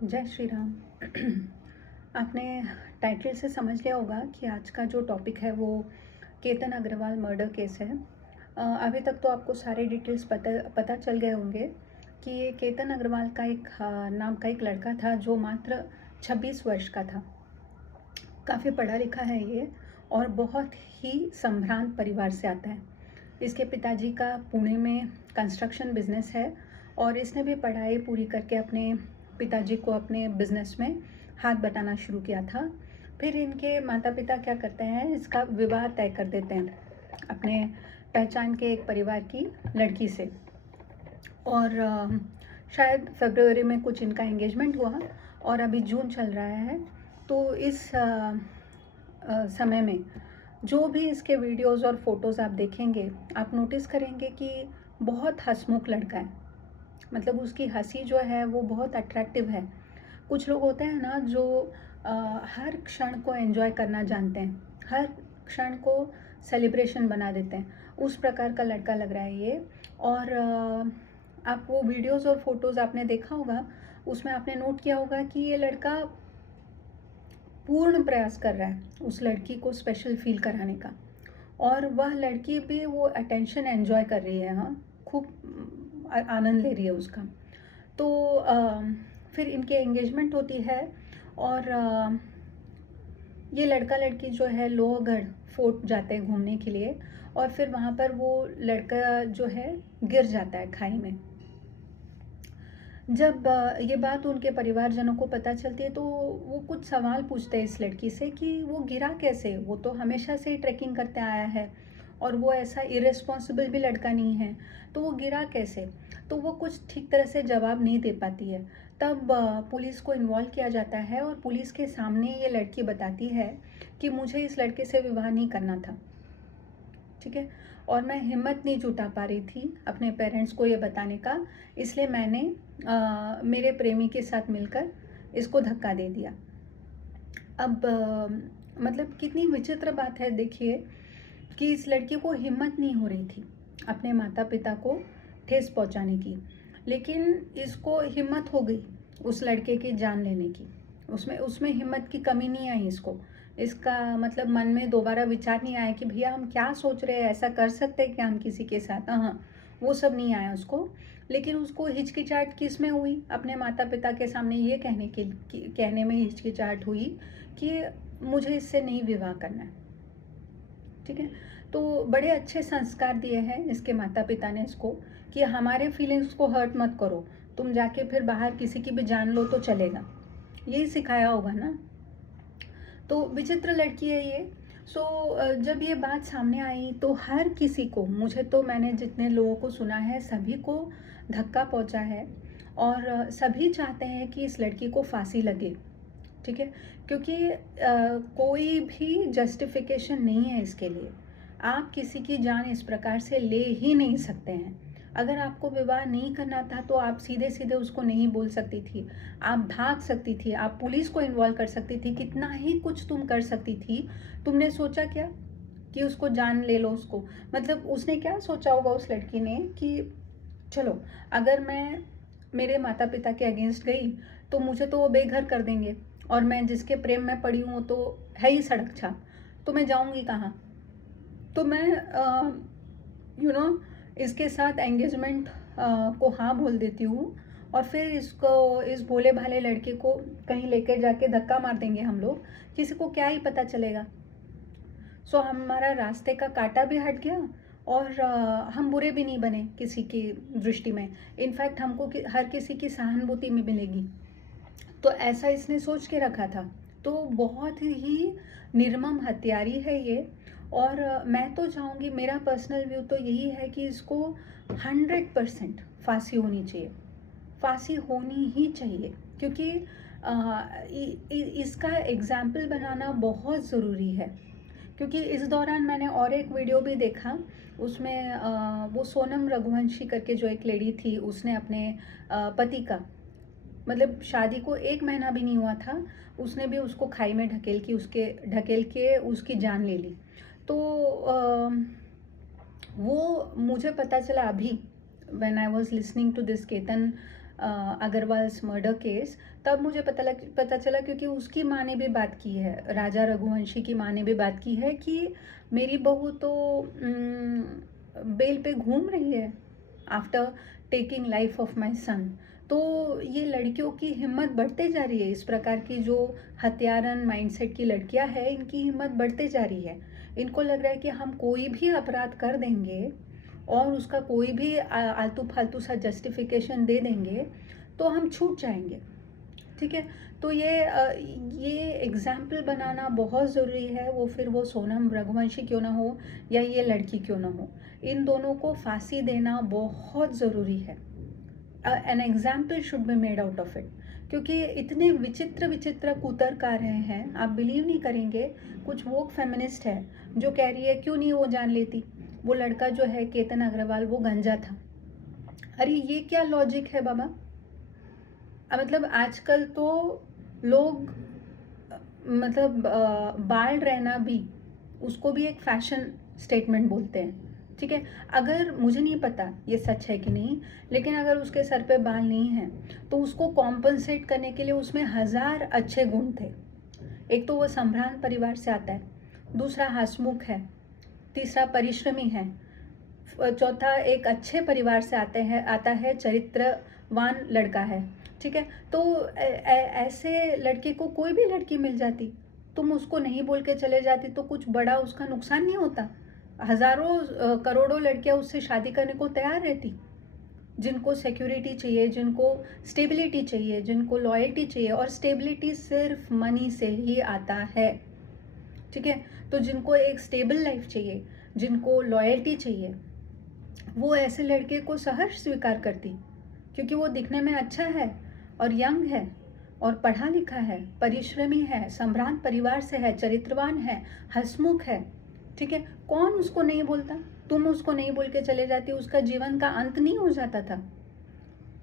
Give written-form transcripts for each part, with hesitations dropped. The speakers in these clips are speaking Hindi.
जय श्री राम। आपने टाइटल से समझ लिया होगा कि आज का जो टॉपिक है वो केतन अग्रवाल मर्डर केस है। अभी तक तो आपको सारे डिटेल्स पता चल गए होंगे कि ये केतन अग्रवाल का एक नाम का एक लड़का था जो मात्र 26 वर्ष का था। काफ़ी पढ़ा लिखा है ये और बहुत ही संभ्रांत परिवार से आता है। इसके पिताजी का पुणे में कंस्ट्रक्शन बिजनेस है और इसने भी पढ़ाई पूरी करके अपने पिताजी को अपने बिजनेस में हाथ बटाना शुरू किया था। फिर इनके माता पिता क्या करते हैं, इसका विवाह तय कर देते हैं अपने पहचान के एक परिवार की लड़की से। और शायद फरवरी में कुछ इनका एंगेजमेंट हुआ और अभी जून चल रहा है। तो इस समय में जो भी इसके वीडियोस और फोटोज़ आप देखेंगे, आप नोटिस करेंगे कि बहुत हंसमुख लड़का है। मतलब उसकी हंसी जो है वो बहुत अट्रैक्टिव है। कुछ लोग होते हैं ना जो हर क्षण को एंजॉय करना जानते हैं, हर क्षण को सेलिब्रेशन बना देते हैं, उस प्रकार का लड़का लग रहा है ये। और आप वो वीडियोस और फोटोज़ आपने देखा होगा, उसमें आपने नोट किया होगा कि ये लड़का पूर्ण प्रयास कर रहा है उस लड़की को स्पेशल फील कराने का, और वह लड़की भी वो अटेंशन एंजॉय कर रही है। हाँ, खूब आनंद ले रही है उसका। तो फिर इनकी एंगेजमेंट होती है और ये लड़का लड़की जो है लोहगढ़ फोर्ट जाते हैं घूमने के लिए, और फिर वहाँ पर वो लड़का जो है गिर जाता है खाई में। जब ये बात उनके परिवारजनों को पता चलती है तो वो कुछ सवाल पूछते हैं इस लड़की से कि वो गिरा कैसे, वो तो हमेशा से ही ट्रैकिंग करते आया है और वो ऐसा इरेस्पॉन्सिबल भी लड़का नहीं है, तो वो गिरा कैसे। तो वो कुछ ठीक तरह से जवाब नहीं दे पाती है। तब पुलिस को इन्वॉल्व किया जाता है और पुलिस के सामने ये लड़की बताती है कि मुझे इस लड़के से विवाह नहीं करना था, ठीक है, और मैं हिम्मत नहीं जुटा पा रही थी अपने पेरेंट्स को ये बताने का, इसलिए मैंने मेरे प्रेमी के साथ मिलकर इसको धक्का दे दिया। अब मतलब कितनी विचित्र बात है, देखिए कि इस लड़की को हिम्मत नहीं हो रही थी अपने माता पिता को ठेस पहुंचाने की, लेकिन इसको हिम्मत हो गई उस लड़के की जान लेने की। उसमें उसमें हिम्मत की कमी नहीं आई इसको। इसका मतलब मन में दोबारा विचार नहीं आया कि भैया हम क्या सोच रहे हैं, ऐसा कर सकते हैं क्या हम किसी के साथ। हाँ, वो सब नहीं आया उसको। लेकिन उसको हिचकिचाहट किस में हुई, अपने माता पिता के सामने ये कहने में हिचकिचाहट हुई कि मुझे इससे नहीं विवाह करना है, ठीक है। तो बड़े अच्छे संस्कार दिए हैं इसके माता पिता ने इसको कि हमारे फीलिंग्स को हर्ट मत करो, तुम जाके फिर बाहर किसी की भी जान लो तो चलेगा, यही सिखाया होगा ना। तो विचित्र लड़की है ये। सो जब ये बात सामने आई तो हर किसी को, मुझे तो मैंने जितने लोगों को सुना है सभी को धक्का पहुंचा है और सभी चाहते हैं कि इस लड़की को फांसी लगे, ठीक है, क्योंकि कोई भी जस्टिफिकेशन नहीं है इसके लिए। आप किसी की जान इस प्रकार से ले ही नहीं सकते हैं। अगर आपको विवाह नहीं करना था तो आप सीधे सीधे उसको नहीं बोल सकती थी, आप भाग सकती थी, आप पुलिस को इन्वॉल्व कर सकती थी, कितना ही कुछ तुम कर सकती थी। तुमने सोचा क्या कि उसको जान ले लो उसको। मतलब उसने क्या सोचा होगा उस लड़की ने कि चलो, अगर मैं मेरे माता पिता के अगेंस्ट गई तो मुझे तो वो बेघर कर देंगे, और मैं जिसके प्रेम में पड़ी हूँ तो है ही सड़क छाप, तो मैं जाऊँगी कहाँ। तो मैं इसके साथ एंगेजमेंट को हाँ बोल देती हूँ और फिर इसको, इस भोले भाले लड़के को कहीं लेके जाके धक्का मार देंगे हम लोग, किसी को क्या ही पता चलेगा। सो हमारा रास्ते का कांटा भी हट गया और हम बुरे भी नहीं बने किसी की दृष्टि में। इनफैक्ट हमको हर किसी की सहानुभूति में मिलेगी। तो ऐसा इसने सोच के रखा था। तो बहुत ही निर्मम हत्यारी है ये। और मैं तो चाहूँगी, मेरा पर्सनल व्यू तो यही है कि इसको 100% फांसी होनी चाहिए, फांसी होनी ही चाहिए, क्योंकि इसका एग्जाम्पल बनाना बहुत ज़रूरी है। क्योंकि इस दौरान मैंने और एक वीडियो भी देखा, उसमें वो सोनम रघुवंशी करके जो एक लेडी थी, उसने अपने पति का, मतलब शादी को 1 महीना भी नहीं हुआ था, उसने भी उसको खाई में ढकेल के उसकी जान ले ली। तो वो मुझे पता चला अभी, when I was listening to this Ketan Agarwal's murder case, तब मुझे पता चला, क्योंकि उसकी माँ ने भी बात की है, राजा रघुवंशी की माँ ने भी बात की है कि मेरी बहू तो बेल पे घूम रही है after taking life of my son. तो ये लड़कियों की हिम्मत बढ़ते जा रही है, इस प्रकार की जो हत्यारन माइंडसेट की लड़कियां हैं इनकी हिम्मत बढ़ते जा रही है। इनको लग रहा है कि हम कोई भी अपराध कर देंगे और उसका कोई भी आलतू फालतू सा जस्टिफिकेशन दे देंगे तो हम छूट जाएंगे। ठीक है, तो ये एग्जाम्पल बनाना बहुत ज़रूरी है, वो फिर वो सोनम रघुवंशी क्यों ना हो या ये लड़की क्यों ना हो, इन दोनों को फांसी देना बहुत ज़रूरी है। An example should be made out of it, क्योंकि इतने विचित्र विचित्र कुतर्क आ रहे हैं, आप बिलीव नहीं करेंगे। कुछ वोक फेमिनिस्ट है जो कह रही है क्यों नहीं वो जान लेती, वो लड़का जो है केतन अग्रवाल वो गंजा था। अरे ये क्या लॉजिक है बाबा? मतलब आजकल तो लोग मतलब बाल रहना भी, उसको भी एक फैशन स्टेटमेंट बोलते हैं। ठीक है, अगर मुझे नहीं पता ये सच है कि नहीं, लेकिन अगर उसके सर पे बाल नहीं है तो उसको कॉम्पनसेट करने के लिए उसमें 1000 अच्छे गुण थे। एक तो वो संभ्रांत परिवार से आता है, दूसरा हंसमुख है, तीसरा परिश्रमी है, चौथा एक अच्छे परिवार से आता है, चरित्रवान लड़का है। ठीक है, तो ऐसे लड़के को कोई भी लड़की मिल जाती, तुम उसको नहीं बोल के चले जाती तो कुछ बड़ा उसका नुकसान नहीं होता। हजारों करोड़ों लड़कियां उससे शादी करने को तैयार रहती, जिनको सिक्योरिटी चाहिए, जिनको स्टेबिलिटी चाहिए, जिनको लॉयल्टी चाहिए, और स्टेबिलिटी सिर्फ मनी से ही आता है। ठीक है, तो जिनको एक स्टेबल लाइफ चाहिए, जिनको लॉयल्टी चाहिए, वो ऐसे लड़के को सहर्ष स्वीकार करती, क्योंकि वो दिखने में अच्छा है और यंग है और पढ़ा लिखा है, परिश्रमी है, संभ्रांत परिवार से है, चरित्रवान है, हंसमुख है। ठीक है, कौन उसको नहीं बोलता? तुम उसको नहीं बोल के चले जाती, उसका जीवन का अंत नहीं हो जाता था?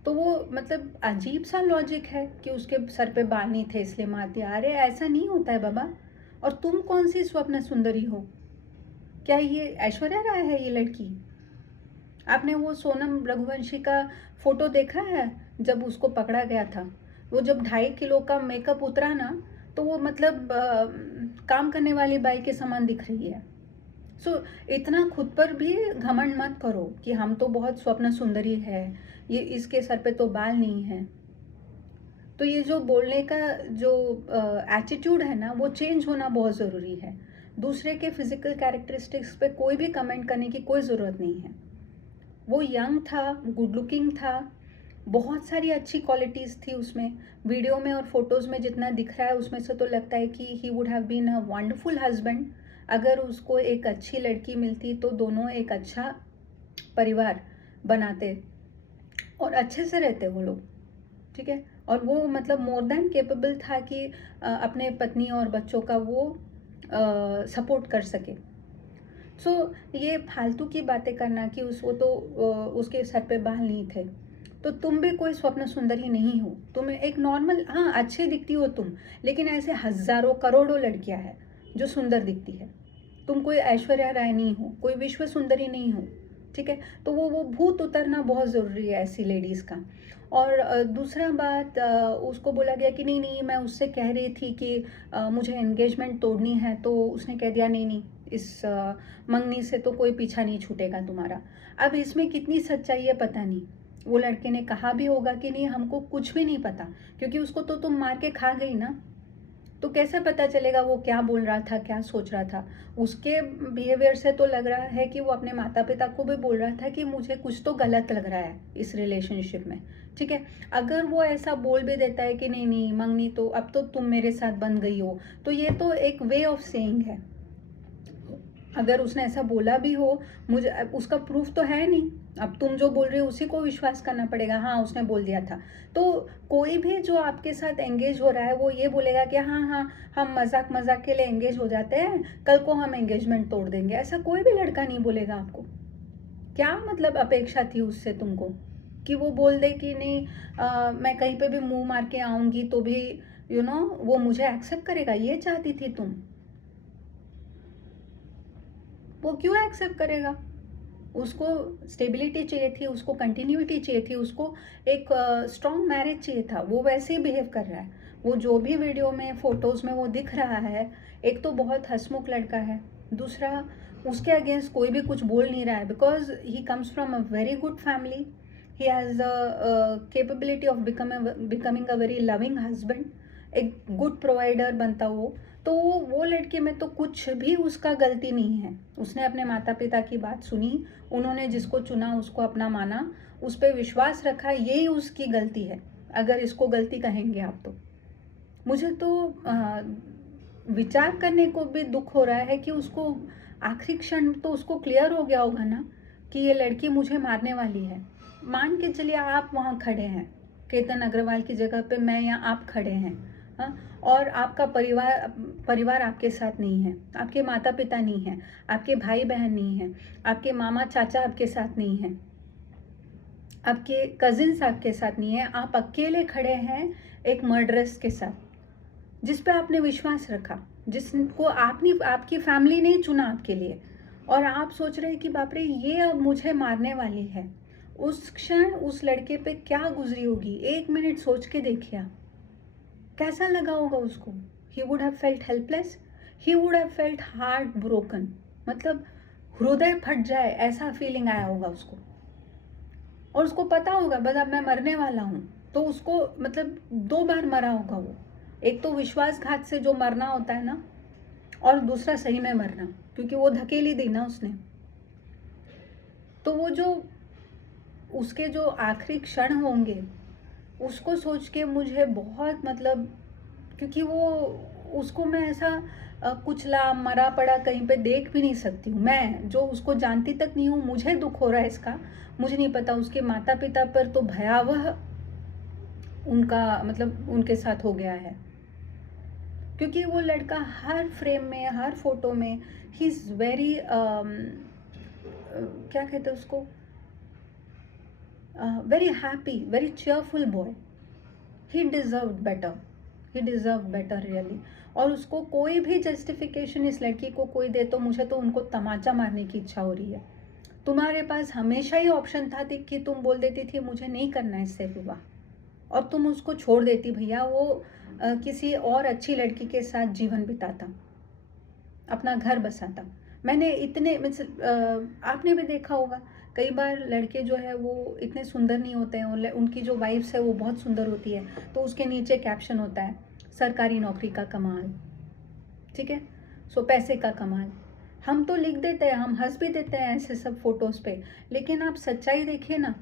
तो वो मतलब अजीब सा लॉजिक है कि उसके सर पे बाल नहीं थे इसलिए मार दिया। अरे ऐसा नहीं होता है बाबा। और तुम कौन सी स्वप्न सुंदरी हो? क्या ये ऐश्वर्या राय है ये लड़की? आपने वो सोनम रघुवंशी का फोटो देखा है जब उसको पकड़ा गया था? वो जब 2.5 किलो का मेकअप उतरा ना, तो वो मतलब काम करने वाली बाई के समान दिख रही है। सो इतना खुद पर भी घमंड मत करो कि हम तो बहुत स्वप्न सुंदरी है, ये इसके सर पे तो बाल नहीं है। तो ये जो बोलने का जो एटीट्यूड है ना, वो चेंज होना बहुत ज़रूरी है। दूसरे के फिजिकल कैरेक्टरिस्टिक्स पे कोई भी कमेंट करने की कोई ज़रूरत नहीं है। वो यंग था, गुड लुकिंग था, बहुत सारी अच्छी क्वालिटीज़ थी उसमें। वीडियो में और फोटोज़ में जितना दिख रहा है उसमें से तो लगता है कि he would have been a wonderful husband. अगर उसको एक अच्छी लड़की मिलती तो दोनों एक अच्छा परिवार बनाते और अच्छे से रहते वो लोग। ठीक है, और वो मतलब मोर देन केपेबल था कि अपने पत्नी और बच्चों का वो सपोर्ट कर सके। सो ये फालतू की बातें करना कि वो तो उसके सर पे बाल नहीं थे, तो तुम भी कोई स्वप्न सुंदरी नहीं हो। तुम एक नॉर्मल, हाँ अच्छी दिखती हो तुम, लेकिन ऐसे हजारों करोड़ों लड़कियां हैं जो सुंदर दिखती है। तुम कोई ऐश्वर्या राय नहीं हो, कोई विश्व सुंदरी नहीं हो। ठीक है, तो वो भूत उतरना बहुत ज़रूरी है ऐसी लेडीज़ का। और दूसरा बात, उसको बोला गया कि नहीं नहीं, मैं उससे कह रही थी कि मुझे एंगेजमेंट तोड़नी है, तो उसने कह दिया नहीं नहीं, इस मंगनी से तो कोई पीछा नहीं छूटेगा तुम्हारा। अब इसमें कितनी सच्चाई है पता नहीं, वो लड़के ने कहा भी होगा कि नहीं, हमको कुछ भी नहीं पता, क्योंकि उसको तो तुम मार के खा गई ना, तो कैसे पता चलेगा वो क्या बोल रहा था, क्या सोच रहा था? उसके बिहेवियर से तो लग रहा है कि वो अपने माता पिता को भी बोल रहा था कि मुझे कुछ तो गलत लग रहा है इस रिलेशनशिप में। ठीक है, अगर वो ऐसा बोल भी देता है कि नहीं नहीं मंगनी तो अब तो तुम मेरे साथ बन गई हो, तो ये तो एक वे ऑफ सेइंग है। अगर उसने ऐसा बोला भी हो, मुझे उसका प्रूफ तो है नहीं, अब तुम जो बोल रहे हो उसी को विश्वास करना पड़ेगा, हाँ उसने बोल दिया था। तो कोई भी जो आपके साथ एंगेज हो रहा है वो ये बोलेगा कि हाँ हाँ हम मजाक मजाक के लिए एंगेज हो जाते हैं, कल को हम एंगेजमेंट तोड़ देंगे, ऐसा कोई भी लड़का नहीं बोलेगा आपको। क्या मतलब अपेक्षा थी उससे तुमको कि वो बोल दे कि नहीं मैं कहीं पे भी मुंह मार के आऊंगी तो भी वो मुझे एक्सेप्ट करेगा? ये चाहती थी तुम? वो क्यों एक्सेप्ट करेगा? उसको स्टेबिलिटी चाहिए थी, उसको कंटिन्यूटी चाहिए थी, उसको एक स्ट्रॉन्ग मैरिज चाहिए था। वो वैसे ही बिहेव कर रहा है। वो जो भी वीडियो में फ़ोटोज़ में वो दिख रहा है, एक तो बहुत हंसमुख लड़का है, दूसरा उसके अगेंस्ट कोई भी कुछ बोल नहीं रहा है, because he comes from a very good family. He has the capability of becoming a very loving husband, एक गुड प्रोवाइडर बनता तो वो लड़के में तो कुछ भी उसका गलती नहीं है। उसने अपने माता पिता की बात सुनी, उन्होंने जिसको चुना उसको अपना माना, उस पर विश्वास रखा, यही उसकी गलती है, अगर इसको गलती कहेंगे आप तो। मुझे तो विचार करने को भी दुख हो रहा है कि उसको आखिरी क्षण तो उसको क्लियर हो गया होगा ना कि ये लड़की मुझे मारने वाली है। मान के चलिए आप वहाँ खड़े हैं, केतन अग्रवाल की जगह पे मैं या आप खड़े हैं, हाँ, और आपका परिवार आपके साथ नहीं है, आपके माता पिता नहीं हैं, आपके भाई बहन नहीं हैं, आपके मामा चाचा आपके साथ नहीं हैं, आपके कजिन्स आपके साथ नहीं है, आप अकेले खड़े हैं एक मर्डरस के साथ, जिस पे आपने विश्वास रखा, जिसको आपकी फैमिली ने चुना आपके लिए, और आप सोच रहे हैं कि बाप रे ये अब मुझे मारने वाली है। उस क्षण उस लड़के पे क्या गुजरी होगी, 1 मिनट सोच के देखिए आप, कैसा लगा होगा उसको। ही would have felt helpless, he would have felt heart broken, मतलब हृदय फट जाए ऐसा फीलिंग आया होगा उसको। और उसको पता होगा बस अब मैं मरने वाला हूँ, तो उसको मतलब 2 बार मरा होगा वो। एक तो विश्वासघात से जो मरना होता है ना, और दूसरा सही में मरना, क्योंकि वो धकेली दी ना उसने। तो वो जो उसके जो आखिरी क्षण होंगे उसको सोच के मुझे बहुत मतलब, क्योंकि वो उसको मैं ऐसा कुचला मरा पड़ा कहीं पे देख भी नहीं सकती हूँ। मैं जो उसको जानती तक नहीं हूँ, मुझे दुख हो रहा है इसका। मुझे नहीं पता उसके माता पिता पर तो भयावह उनका मतलब उनके साथ हो गया है, क्योंकि वो लड़का हर फ्रेम में हर फोटो में ही इज़ वेरी क्या कहते हैं उसको, very happy, very cheerful boy. He deserve better, he deserve better really. और उसको कोई भी जस्टिफिकेशन इस लड़की को कोई दे तो मुझे तो उनको तमाचा मारने की इच्छा हो रही है। तुम्हारे पास हमेशा ही ऑप्शन था कि तुम बोल देती थी मुझे नहीं करना इससे विवाह, और तुम उसको छोड़ देती भैया, वो किसी और अच्छी लड़की के साथ जीवन बिताता, अपना घर बसाता। मैंने इतने आपने भी देखा होगा कई बार लड़के जो है वो इतने सुंदर नहीं होते हैं, उनकी जो वाइफ्स है वो बहुत सुंदर होती है, तो उसके नीचे कैप्शन होता है सरकारी नौकरी का कमाल, ठीक है, सो पैसे का कमाल। हम तो लिख देते हैं, हम हंस भी देते हैं ऐसे सब फोटोज़ पे, लेकिन आप सच्चाई देखिए ना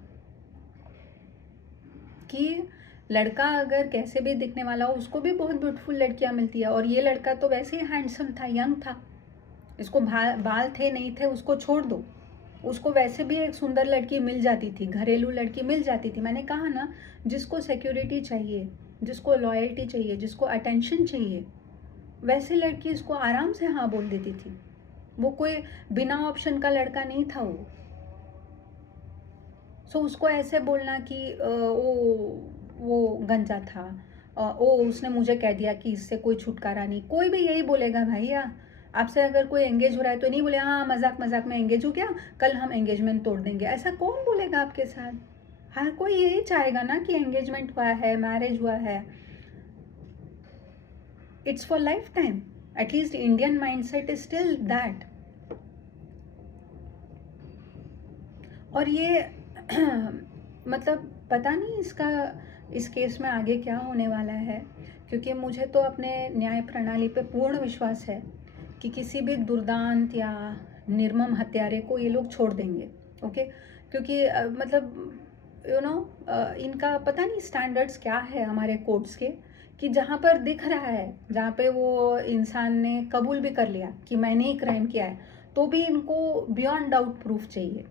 कि लड़का अगर कैसे भी दिखने वाला हो उसको भी बहुत ब्यूटीफुल लड़कियां मिलती है, और ये लड़का तो वैसे ही हैंडसम था, यंग था, इसको बाल थे नहीं थे उसको छोड़ दो, उसको वैसे भी एक सुंदर लड़की मिल जाती थी, घरेलू लड़की मिल जाती थी। मैंने कहा ना, जिसको सिक्योरिटी चाहिए, जिसको लॉयल्टी चाहिए, जिसको अटेंशन चाहिए, वैसे लड़की इसको आराम से हाँ बोल देती थी। वो कोई बिना ऑप्शन का लड़का नहीं था वो। सो उसको ऐसे बोलना कि वो गंजा था, ओ उसने मुझे कह दिया कि इससे कोई छुटकारा नहीं, कोई भी यही बोलेगा भैया। आपसे अगर कोई एंगेज हो रहा है तो नहीं बोले हाँ मजाक मजाक में एंगेज हो गया, कल हम एंगेजमेंट तोड़ देंगे, ऐसा कौन बोलेगा आपके साथ। हर कोई यही चाहेगा ना कि एंगेजमेंट हुआ है, मैरिज हुआ है, it's for life time, at least Indian mindset is still that. और ये मतलब पता नहीं इस केस में आगे क्या होने वाला है, क्योंकि मुझे तो अपने न्याय प्रणाली पे पूर्ण विश्वास है कि किसी भी दुर्दांत या निर्मम हत्यारे को ये लोग छोड़ देंगे। ओके, क्योंकि मतलब इनका पता नहीं स्टैंडर्ड्स क्या है हमारे कोर्ट्स के, कि जहाँ पर दिख रहा है, जहाँ पे वो इंसान ने कबूल भी कर लिया कि मैंने ही क्राइम किया है, तो भी इनको बियॉन्ड डाउट प्रूफ चाहिए।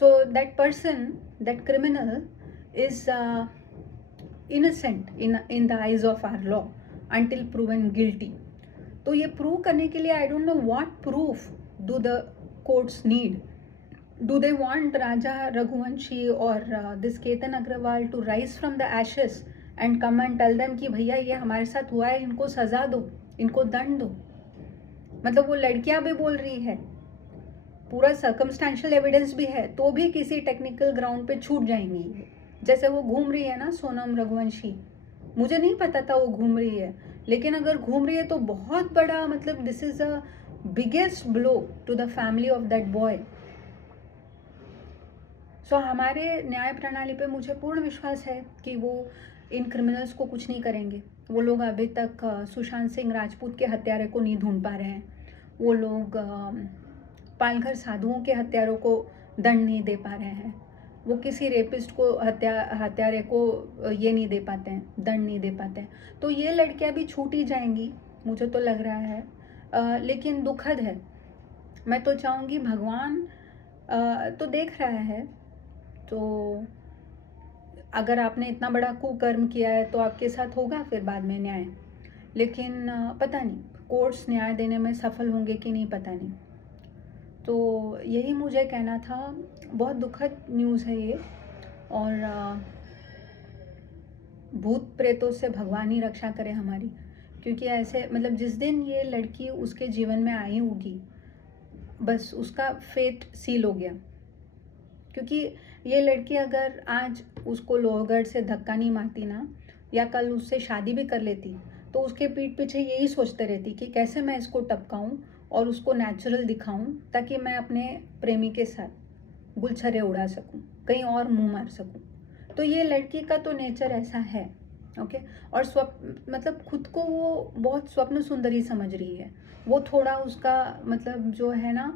So that person, that criminal is innocent in the eyes of our law until proven guilty. तो ये प्रूव करने के लिए I don't know what proof do the courts need. Do they want Raja Raghuvanshi or this Ketan Agrawal to rise from the ashes and come and tell them कि भैया ये हमारे साथ हुआ है, इनको सजा दो, इनको दंड दो। मतलब वो लड़कियां भी बोल रही है पूरा सर्कमस्टेंशियल एविडेंस भी है तो भी किसी टेक्निकल ग्राउंड पे छूट जाएंगी ये। जैसे वो घूम रही है ना सोनम रघुवंशी, मुझे नहीं पता था वो घूम रही है, लेकिन अगर घूम रही है तो बहुत बड़ा मतलब this is a biggest blow to the family of that boy. So हमारे न्याय प्रणाली पे मुझे पूर्ण विश्वास है कि वो इन क्रिमिनल्स को कुछ नहीं करेंगे। वो लोग अभी तक सुशांत सिंह राजपूत के हत्यारे को नहीं ढूंढ पा रहे हैं। वो लोग पालघर साधुओं के हत्यारों को दंड नहीं दे पा रहे हैं। वो किसी रेपिस्ट को हत्यारे को ये नहीं दे पाते हैं, दंड नहीं दे पाते हैं। तो ये लड़कियां भी छूट ही जाएंगी, मुझे तो लग रहा है। लेकिन दुखद है। मैं तो चाहूँगी भगवान तो देख रहा है, तो अगर आपने इतना बड़ा कुकर्म किया है तो आपके साथ होगा फिर बाद में न्याय। लेकिन पता नहीं कोर्ट्स न्याय देने में सफल होंगे कि नहीं, पता नहीं। तो यही मुझे कहना था। बहुत दुखद न्यूज़ है ये, और भूत प्रेतों से भगवान ही रक्षा करे हमारी। क्योंकि ऐसे मतलब जिस दिन ये लड़की उसके जीवन में आई होगी, बस उसका फेट सील हो गया। क्योंकि ये लड़की अगर आज उसको लोहगढ़ से धक्का नहीं मारती ना, या कल उससे शादी भी कर लेती, तो उसके पीठ पीछे यही सोचते रहती कि कैसे मैं इसको टपकाऊं और उसको नेचुरल दिखाऊं, ताकि मैं अपने प्रेमी के साथ गुलछर्रे उड़ा सकूं, कहीं और मुंह मार सकूं। तो ये लड़की का तो नेचर ऐसा है, ओके। और मतलब खुद को वो बहुत स्वप्न सुंदरी समझ रही है। वो थोड़ा उसका मतलब जो है ना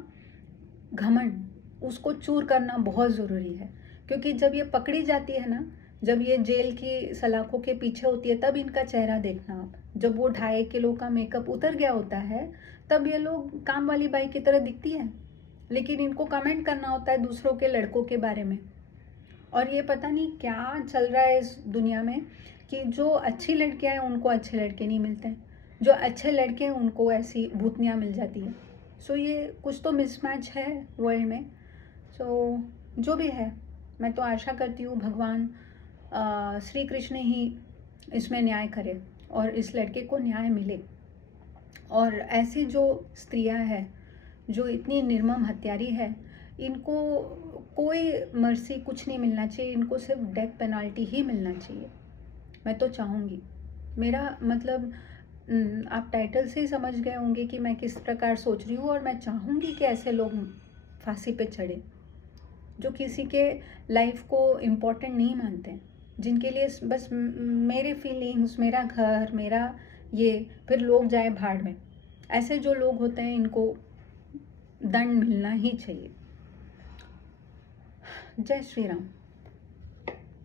घमंड, उसको चूर करना बहुत ज़रूरी है। क्योंकि जब ये पकड़ी जाती है ना, जब ये जेल की सलाखों के पीछे होती है, तब इनका चेहरा देखना आप। जब वो 2.5 किलो का मेकअप उतर गया होता है, तब ये लोग काम वाली बाई की तरह दिखती है। लेकिन इनको कमेंट करना होता है दूसरों के लड़कों के बारे में। और ये पता नहीं क्या चल रहा है इस दुनिया में कि जो अच्छी लड़कियां हैं उनको अच्छे लड़के नहीं मिलते हैं, जो अच्छे लड़के हैं उनको ऐसी भूतनियाँ मिल जाती है। सो ये कुछ तो मिसमैच है वर्ल्ड में। सो जो भी है, मैं तो आशा करती हूँ भगवान श्री कृष्ण ही इसमें न्याय करे और इस लड़के को न्याय मिले। और ऐसी जो स्त्रियां हैं जो इतनी निर्मम हत्यारी है, इनको कोई मर्सी कुछ नहीं मिलना चाहिए, इनको सिर्फ डेथ पेनाल्टी ही मिलना चाहिए। मैं तो चाहूँगी, मेरा मतलब आप टाइटल से ही समझ गए होंगे कि मैं किस प्रकार सोच रही हूँ। और मैं चाहूँगी कि ऐसे लोग फांसी पे चढ़े जो किसी के लाइफ को इम्पोर्टेंट नहीं मानते, जिनके लिए बस मेरे फीलिंग्स, मेरा घर, मेरा ये, फिर लोग जाए भाड़ में। ऐसे जो लोग होते हैं इनको दंड मिलना ही चाहिए। जय श्री राम।